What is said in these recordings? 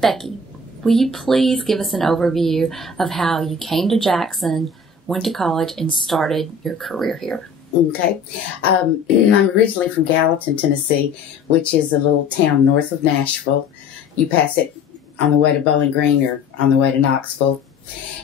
Becky, will you please give us an overview of how you came to Jackson, went to college, and started your career here? Okay. I'm originally from Gallatin, Tennessee, which is a little town north of Nashville. You pass it on the way to Bowling Green or on the way to Knoxville.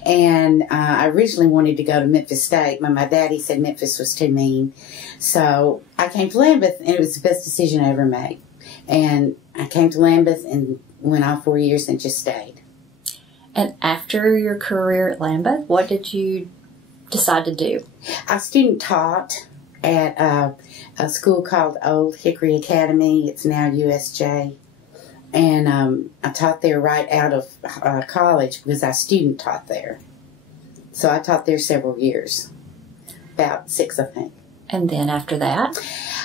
And I originally wanted to go to Memphis State. My daddy said Memphis was too mean. So I came to Lambeth, and it was the best decision I ever made. And I came to Lambeth and went all 4 years and just stayed. And after your career at Lambeth, what did you decide to do? I student taught at a school called Old Hickory Academy. It's now USJ. And I taught there right out of college because I student taught there. So I taught there several years, about 6, I think. And then after that?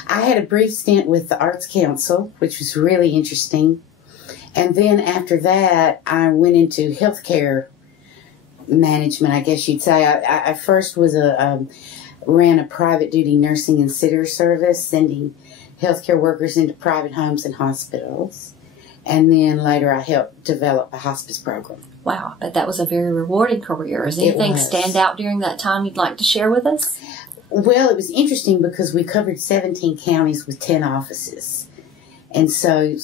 I had a brief stint with the Arts Council, which was really interesting. And then after that, I went into healthcare management, I guess you'd say. I first was ran a private duty nursing and sitter service, sending healthcare workers into private homes and hospitals. And then later I helped develop a hospice program. Wow, but that was a very rewarding career. Does anything stand out during that time you'd like to share with us? Well, it was interesting because we covered 17 counties with 10 offices. And so you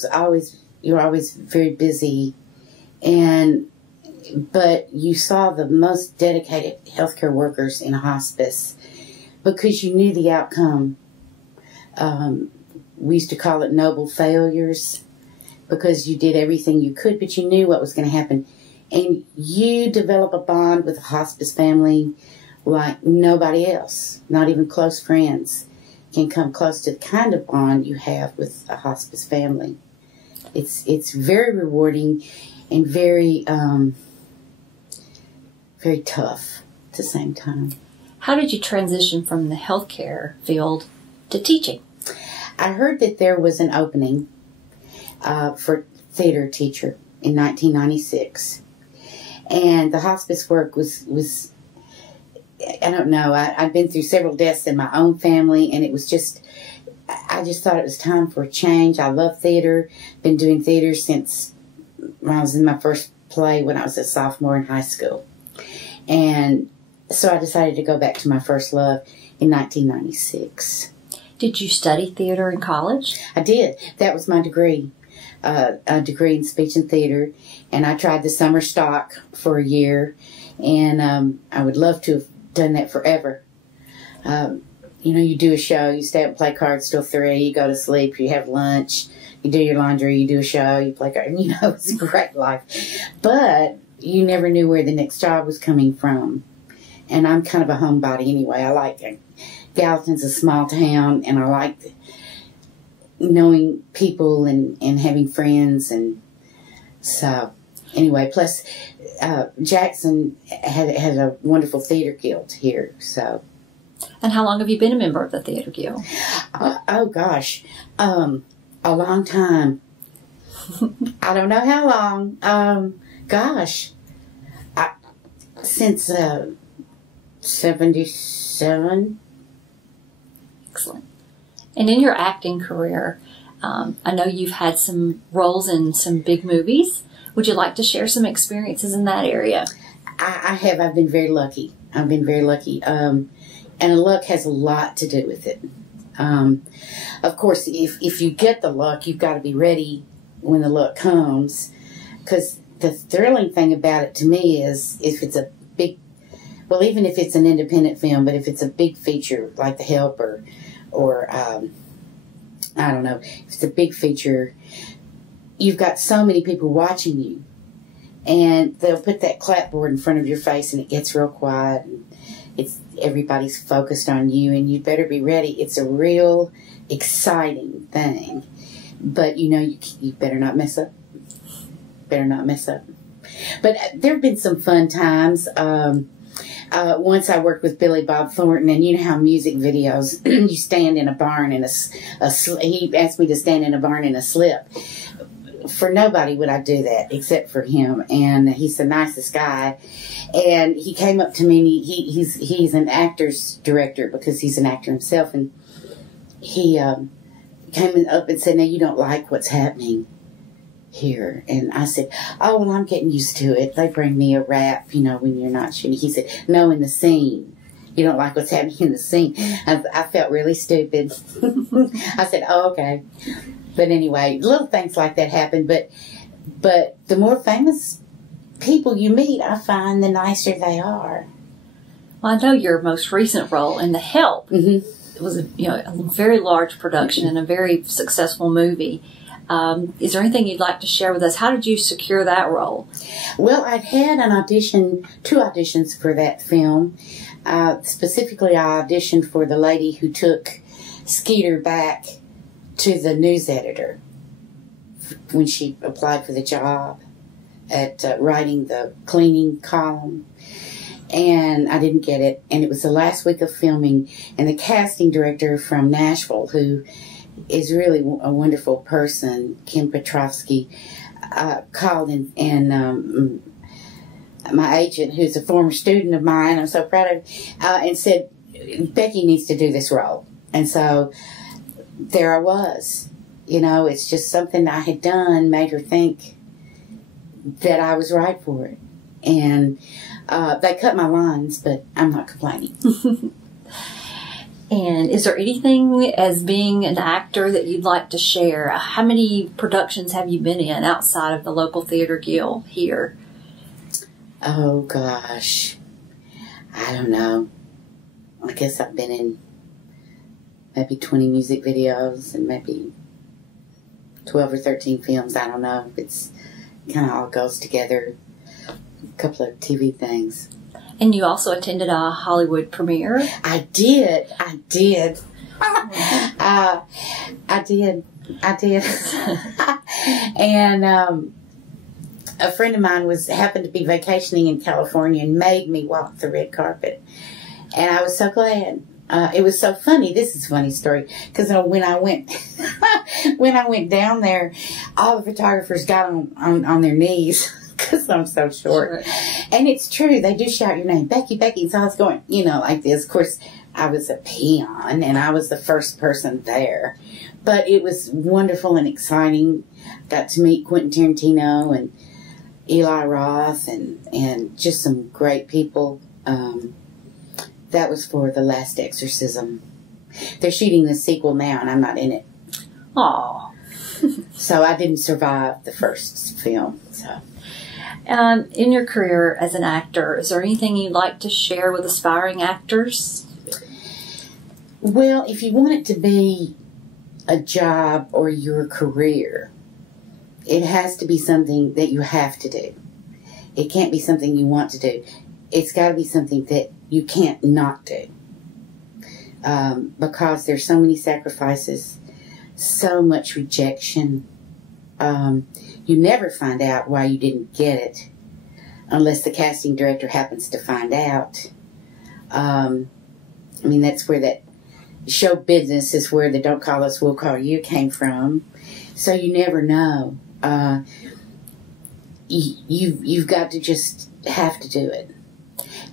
were always very busy. But you saw the most dedicated healthcare workers in a hospice because you knew the outcome. We used to call it noble failures because you did everything you could, but you knew what was going to happen. And you develop a bond with a hospice family like nobody else, not even close friends, can come close to the kind of bond you have with a hospice family. It's very rewarding and very very tough at the same time. How did you transition from the healthcare field to teaching? I heard that there was an opening for theater teacher in 1996. And the hospice work was I don't know, I'd been through several deaths in my own family, and it was just, I just thought it was time for a change. I love theater, been doing theater since when I was in my first play when I was a sophomore in high school. And so I decided to go back to my first love in 1996. Did you study theater in college? I did. That was my degree, a degree in speech and theater. And I tried the summer stock for a year, and I would love to have done that forever. You know, you do a show, you stay up and play cards till 3, you go to sleep, you have lunch, you do your laundry, you do a show, you play cards. You know, it's a great life. But you never knew where the next job was coming from. And I'm kind of a homebody anyway. I like it. Gallatin's a small town, and I like knowing people and having friends. And so, anyway, plus Jackson had a wonderful theater guild here. So. And how long have you been a member of the theater guild? Oh, gosh. A long time. I don't know how long. Gosh. Since 77. Excellent. And in your acting career, I know you've had some roles in some big movies. Would you like to share some experiences in that area? I have. I've been very lucky. And luck has a lot to do with it. Of course, if you get the luck, you've got to be ready when the luck comes. Because the thrilling thing about it to me is if it's a big, well, even if it's an independent film, but if it's a big feature like The Help or I don't know, if it's a big feature, you've got so many people watching you. And they'll put that clapboard in front of your face and it gets real quiet. And everybody's focused on you, and you better be ready. It's a real exciting thing. But, you know, you better not mess up. Better not mess up. But there have been some fun times. Once I worked with Bob Thornton, and you know how music videos, you stand in a barn in he asked me to stand in a barn in a slip. For nobody would I do that except for him, and he's the nicest guy. And he came up to me, and he's an actor's director because he's an actor himself, and he came up and said, "Now you don't like what's happening." here. And I said, oh, well, I'm getting used to it. They bring me a wrap, you know, when you're not shooting. He said, no, in the scene. You don't like what's happening in the scene. I felt really stupid. I said, oh, okay. But anyway, little things like that happen. But the more famous people you meet, I find the nicer they are. Well, I know your most recent role in The Help. Mm-hmm. It was a very large production and a very successful movie. Is there anything you'd like to share with us? How did you secure that role? Well, I'd had two auditions for that film. Specifically, I auditioned for the lady who took Skeeter back to the news editor when she applied for the job at writing the cleaning column. And I didn't get it. And it was the last week of filming. And the casting director from Nashville, who is really a wonderful person, Kim Petrovsky, called and my agent, who's a former student of mine, I'm so proud of, and said, Becky needs to do this role. And so there I was. You know, it's just something I had done made her think that I was right for it. And they cut my lines, but I'm not complaining. And is there anything as being an actor that you'd like to share? How many productions have you been in outside of the local theater guild here? Oh, gosh. I don't know. I guess I've been in maybe 20 music videos and maybe 12 or 13 films. I don't know. It's kind of all goes together. A couple of TV things. And you also attended a Hollywood premiere? I did. I did. And a friend of mine happened to be vacationing in California and made me walk the red carpet. And I was so glad. It was so funny. This is a funny story. Because when I went down there, all the photographers got on their knees. Because I'm so short. Sure. And it's true. They do shout your name. Becky, Becky. And so I was going, like this. Of course, I was a peon, and I was the first person there. But it was wonderful and exciting. Got to meet Quentin Tarantino and Eli Roth and just some great people. That was for The Last Exorcism. They're shooting the sequel now, and I'm not in it. Aww. So I didn't survive the first film, so... In your career as an actor, is there anything you'd like to share with aspiring actors? Well, if you want it to be a job or your career, it has to be something that you have to do. It can't be something you want to do. It's got to be something that you can't not do. Because there's so many sacrifices, so much rejection. You never find out why you didn't get it unless the casting director happens to find out. That's where that show business is where the don't call us, we'll call you came from. So you never know. You've got to just have to do it.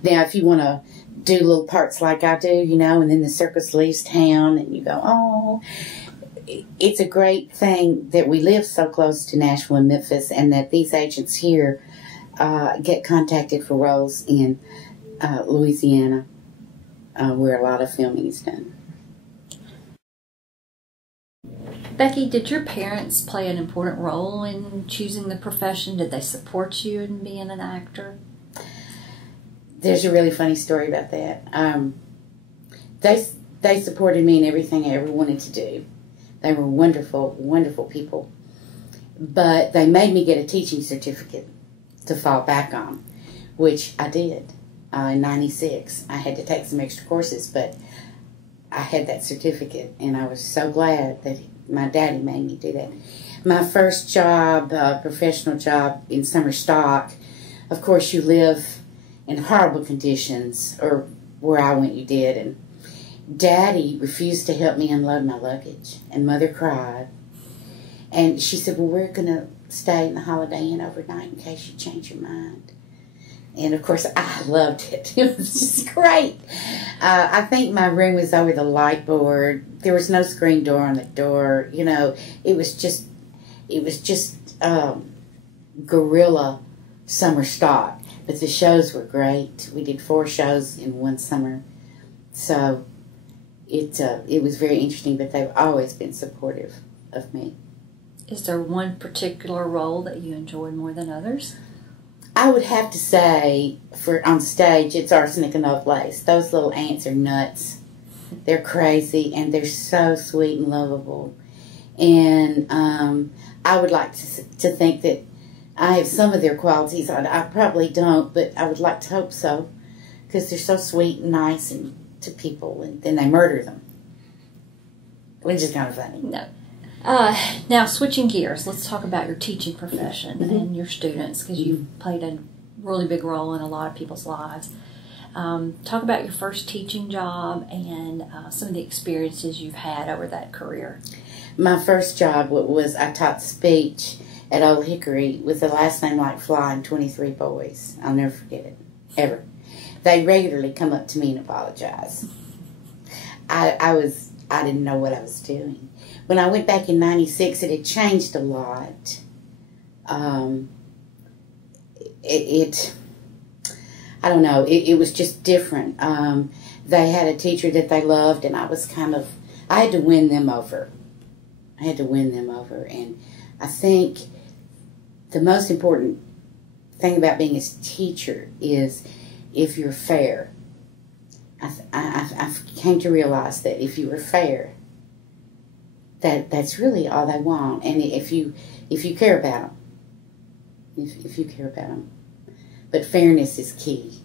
Now, if you want to do little parts like I do, and then the circus leaves town and you go, oh... It's a great thing that we live so close to Nashville and Memphis, and that these agents here get contacted for roles in Louisiana, where a lot of filming is done. Becky, did your parents play an important role in choosing the profession? Did they support you in being an actor? There's a really funny story about that. They supported me in everything I ever wanted to do. They were wonderful, wonderful people. But they made me get a teaching certificate to fall back on, which I did in '96. I had to take some extra courses, but I had that certificate, and I was so glad that my daddy made me do that. My first job, professional job in summer stock, of course you live in horrible conditions, or where I went you did, and Daddy refused to help me unload my luggage, and Mother cried. And she said, well, we're going to stay in the Holiday Inn overnight in case you change your mind. And, of course, I loved it. It was just great. I think my room was over the light board. There was no screen door on the door. It was just guerrilla summer stock, but the shows were great. We did 4 shows in one summer, so it was very interesting. But they've always been supportive of me. Is there one particular role that you enjoyed more than others? I would have to say, for on stage, it's Arsenic and No Place. Those little ants are nuts. They're crazy, and they're so sweet and lovable. And I would like to think that I have some of their qualities. I probably don't, but I would like to hope so, because they're so sweet and nice and to people, and then they murder them, which is kind of funny. No. Now, switching gears, let's talk about your teaching profession and your students, because you've played a really big role in a lot of people's lives. Talk about your first teaching job and some of the experiences you've had over that career. My first job was I taught speech at Old Hickory with a last name like Fly and 23 boys. I'll never forget it, ever. They regularly come up to me and apologize. I didn't know what I was doing. When I went back in '96, it had changed a lot. I don't know, it was just different. They had a teacher that they loved, and I had to win them over. And I think the most important thing about being a teacher is if you're fair. I came to realize that if you were fair, that's really all they want. And if you care about them, if you care about them. But fairness is key.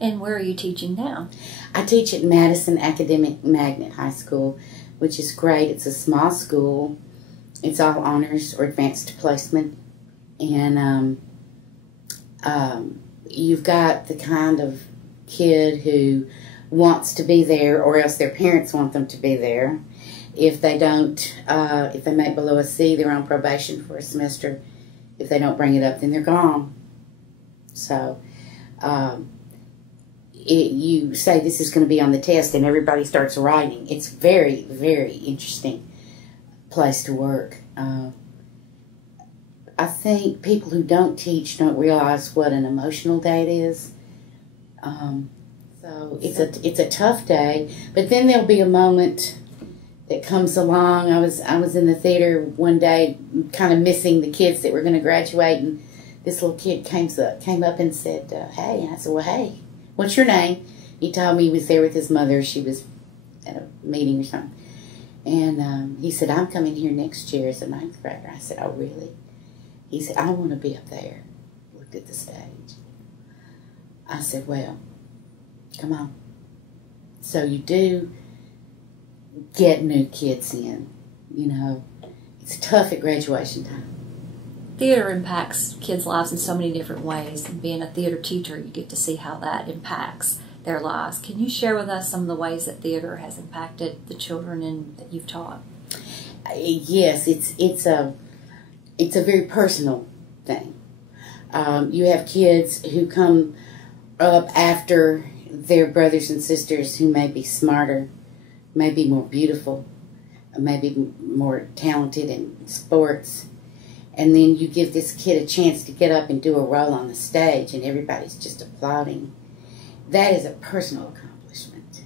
And where are you teaching now? I teach at Madison Academic Magnet High School, which is great. It's a small school. It's all honors or advanced placement. And you've got the kind of kid who wants to be there, or else their parents want them to be there. If they don't, if they make below a C, they're on probation for a semester. If they don't bring it up, then they're gone. So you say this is going to be on the test, and everybody starts writing. It's very, very interesting place to work. I think people who don't teach don't realize what an emotional day it is. So it's a tough day, but then there'll be a moment that comes along. I was in the theater one day, kind of missing the kids that were going to graduate, and this little kid came up and said, "Hey," and I said, "Well, hey, what's your name?" He told me he was there with his mother. She was at a meeting or something, and he said, "I'm coming here next year as a 9th grader." I said, "Oh, really?" He said, "I want to be up there." Looked at the stage. I said, "Well, come on." So you do get new kids in, you know. It's tough at graduation time. Theater impacts kids' lives in so many different ways. And being a theater teacher, you get to see how that impacts their lives. Can you share with us some of the ways that theater has impacted the children that you've taught? Yes, it's a very personal thing. You have kids who come up after their brothers and sisters who may be smarter, may be more beautiful, maybe more talented in sports, and then you give this kid a chance to get up and do a role on the stage, and everybody's just applauding. That is a personal accomplishment.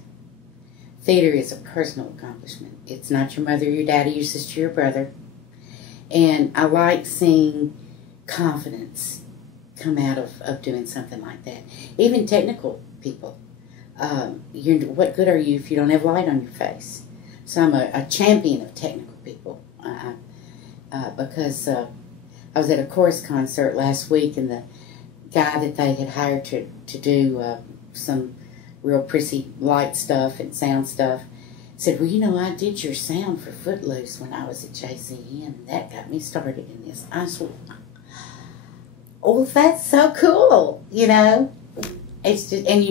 Theater is a personal accomplishment. It's not your mother, your daddy, your sister, your brother. And I like seeing confidence come out of doing something like that. Even technical people. What good are you if you don't have light on your face? So I'm a champion of technical people. Because I was at a chorus concert last week, and the guy that they had hired to do some real prissy light stuff and sound stuff said, "Well, you know, I did your sound for Footloose when I was at JCN, and that got me started in this." I said, "Oh, that's so cool," you know. It's just, and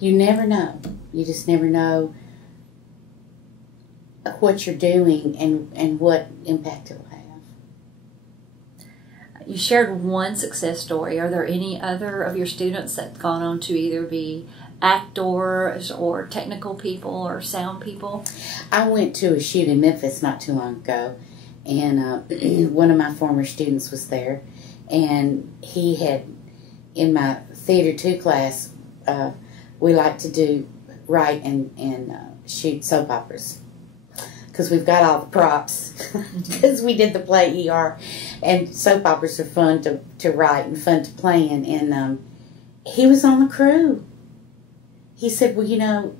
you never know. You just never know what you're doing and what impact it'll have. You shared one success story. Are there any other of your students that have gone on to either be actors or technical people or sound people? I went to a shoot in Memphis not too long ago, and one of my former students was there, and he had, in my Theater 2 class, we like to write and shoot soap operas. Because we've got all the props, because we did the play ER, and soap operas are fun to write and fun to play in. And he was on the crew. He said, well, you know,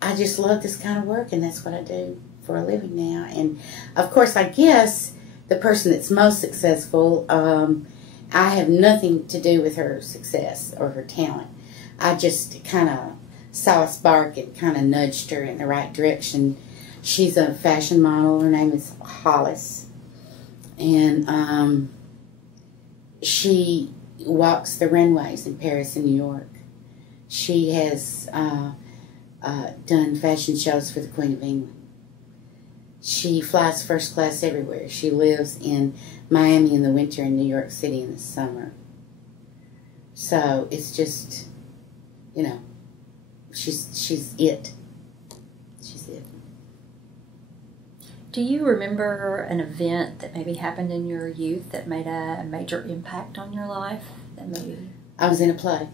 I just love this kind of work, and that's what I do for a living now. And, of course, I guess the person that's most successful, I have nothing to do with her success or her talent. I just kind of saw a spark and kind of nudged her in the right direction. She's a fashion model. Her name is Hollis. And she walks the runways in Paris and New York. She has done fashion shows for the Queen of England. She flies first class everywhere. She lives in Miami in the winter and New York City in the summer. So it's just, you know, she's it. She's it. Do you remember an event that maybe happened in your youth that made a major impact on your life? I was in a play.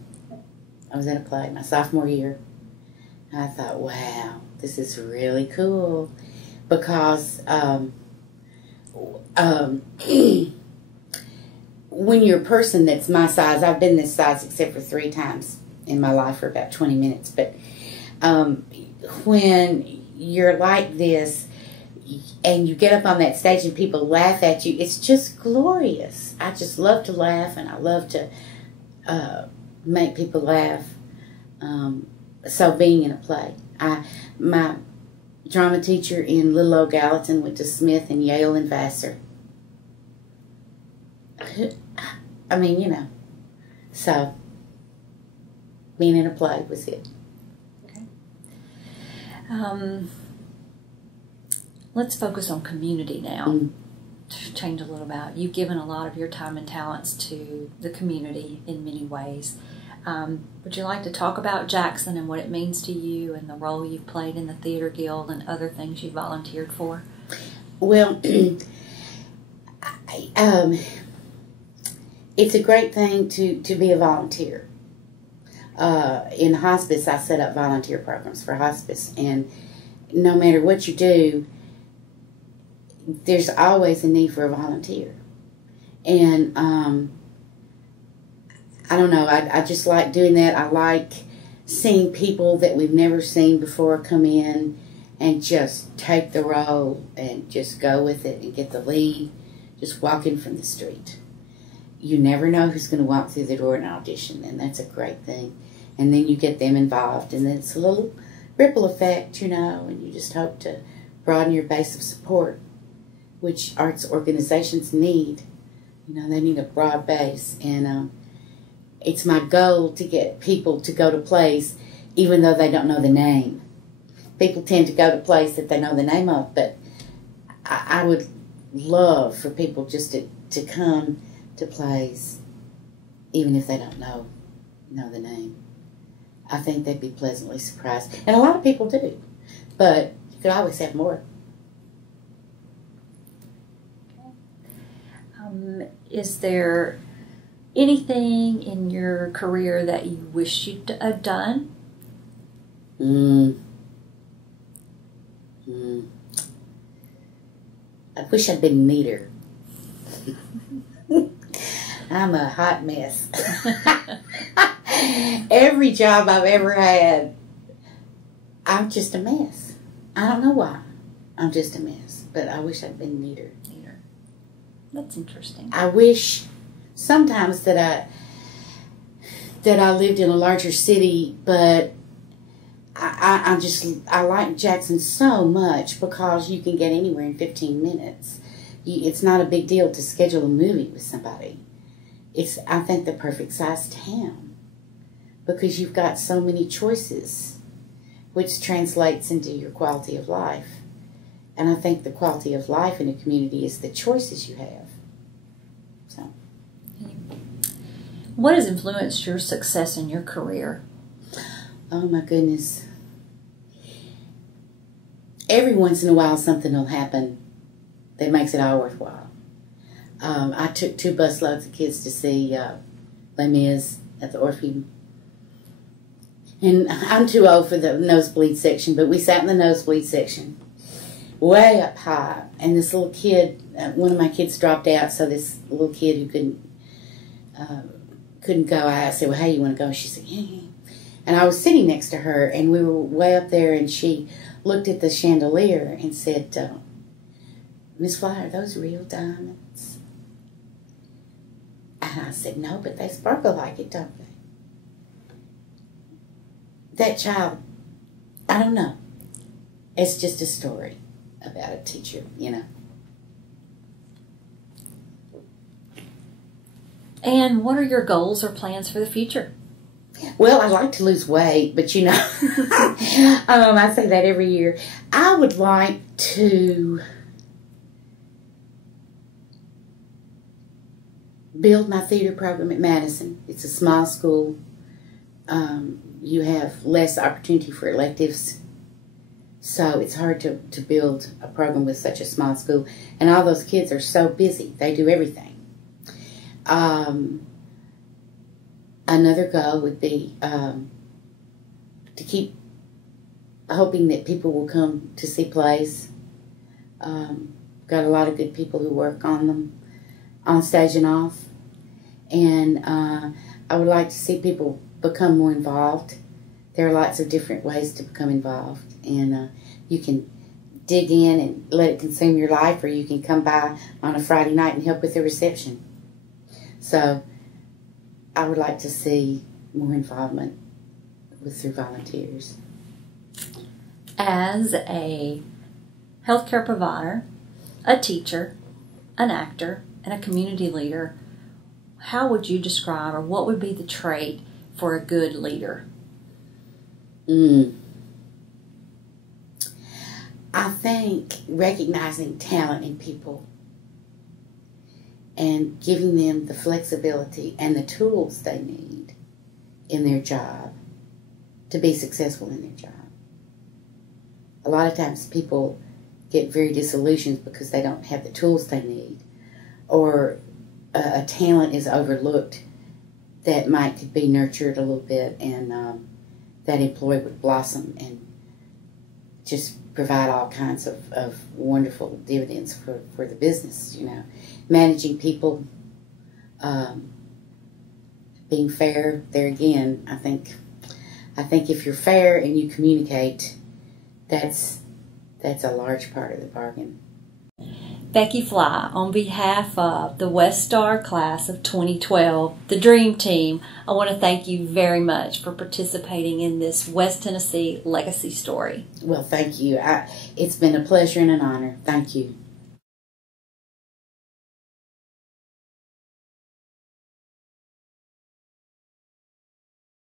My sophomore year. And I thought, wow, this is really cool. Because when you're a person that's my size, I've been this size except for 3 times in my life for about 20 minutes. But when you're like this, and you get up on that stage and people laugh at you, it's just glorious. I just love to laugh, and I love to make people laugh. So being in a play. My drama teacher in Little Old Gallatin went to Smith and Yale and Vassar. I mean, you know. So being in a play was it. Okay. Let's focus on community now. To change a little bit. You've given a lot of your time and talents to the community in many ways. Would you like to talk about Jackson and what it means to you and the role you've played in the Theater Guild and other things you volunteered for? Well, it's a great thing to be a volunteer. In hospice, I set up volunteer programs for hospice, and no matter what you do, there's always a need for a volunteer. And I don't know, I just like doing that. I like seeing people that we've never seen before come in and just take the role and just go with it and get the lead, just walking from the street. You never know who's going to walk through the door in an audition, and that's a great thing. And then you get them involved, and then it's a little ripple effect, you know, and you just hope to broaden your base of support, which arts organizations need. You know, they need a broad base, and it's my goal to get people to go to plays even though they don't know the name. People tend to go to plays that they know the name of, but I would love for people just to come to plays even if they don't know the name. I think they'd be pleasantly surprised. And a lot of people do, but you could always have more. Is there anything in your career that you wish you'd have done? I wish I'd been neater. I'm a hot mess. Every job I've ever had, I'm just a mess. I don't know why. I'm just a mess. But I wish I'd been neater. That's interesting. I wish sometimes that I lived in a larger city, but I like Jackson so much because you can get anywhere in 15 minutes. It's not a big deal to schedule a movie with somebody. It's, I think, the perfect size town because you've got so many choices, which translates into your quality of life. And I think the quality of life in a community is the choices you have. So, what has influenced your success in your career? Oh my goodness. Every once in a while something will happen that makes it all worthwhile. I took 2 busloads of kids to see Les Mis at the Orpheum. And I'm too old for the nosebleed section, but we sat in the nosebleed section, way up high. And this little kid, one of my kids dropped out, so this little kid who couldn't go, I said, well, how do you want to go? She said, yeah. And I was sitting next to her, and we were way up there, and she looked at the chandelier and said, Miss Fly, are those real diamonds? And I said, no, but they sparkle like it, don't they? That child, I don't know. It's just a story about a teacher, you know. And what are your goals or plans for the future? Well, I'd like to lose weight, but you know, I say that every year. I would like to build my theater program at Madison. It's a small school. You have less opportunity for electives, so it's hard to build a program with such a small school. And all those kids are so busy. They do everything. Another goal would be to keep hoping that people will come to see plays. Got a lot of good people who work on them, on stage and off. And I would like to see people become more involved. There are lots of different ways to become involved. And you can dig in and let it consume your life, or you can come by on a Friday night and help with the reception. So I would like to see more involvement through volunteers. As a healthcare provider, a teacher, an actor, and a community leader, how would you describe, or what would be the trait for a good leader? I think recognizing talent in people and giving them the flexibility and the tools they need in their job to be successful in their job. A lot of times people get very disillusioned because they don't have the tools they need, or a talent is overlooked that could be nurtured a little bit, and that employee would blossom and just provide all kinds of wonderful dividends for the business, you know. Managing people, being fair, there again, I think if you're fair and you communicate, that's a large part of the bargain. Becky Fly, on behalf of the West Star class of 2012, the Dream Team, I want to thank you very much for participating in this West Tennessee legacy story. Well, thank you. It's been a pleasure and an honor. Thank you.